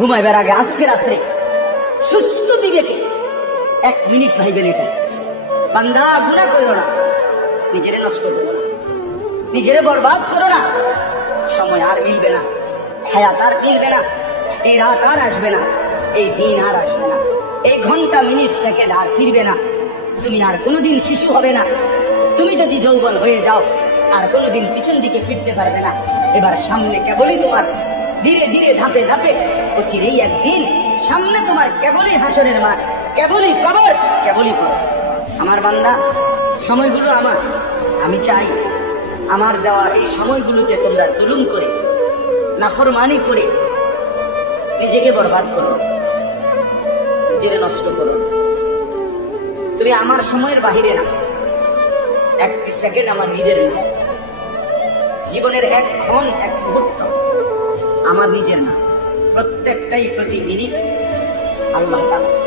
ঘুমাইবার আগে আজকে রাত্রে সুস্থ বিবেকে 1 মিনিট ভাইবেন এটা, বান্দা গুনাহ করো না, নিজেরে নষ্ট করো না, নিজেরে বরবাদ করো না। সময় আর মিলবে না, হায়াত আর মিলবে না, এই রাত আর আসবে না, এই দিন আর আসবে না, এই ঘন্টা মিনিট সেকেন্ড আর ফিরবে না। তুমি আর কোনোদিন শিশু হবে না। তুমি যদি যৌবন হয়ে যাও আর কোনোদিন পিছন দিকে ফিরতে পারবে না। এবার সামনে কেবলই তোমার ধীরে ধীরে ধাপে ধাপে অচিরেই একদিন সামনে তোমার কেবলই হাসরের মাঠ, কেবলই কবর, কেবলই পর। আমার বান্দা, সময়গুলো আমার, আমি চাই আমার দেওয়া এই সময়গুলোকে তোমরা জুলুম করে, নাফরমানি করে নিজেকে বরবাদ করো, নিজেকে নষ্ট করো। তুমি আমার সময়ের বাহিরে না, 1 সেকেন্ড আমার নিজের না, জীবনের 1 ক্ষণ 1 মুহূর্ত আমার নিজের না, প্রত্যেকটাই প্রতি মিনিট আল্লাহ তাআলা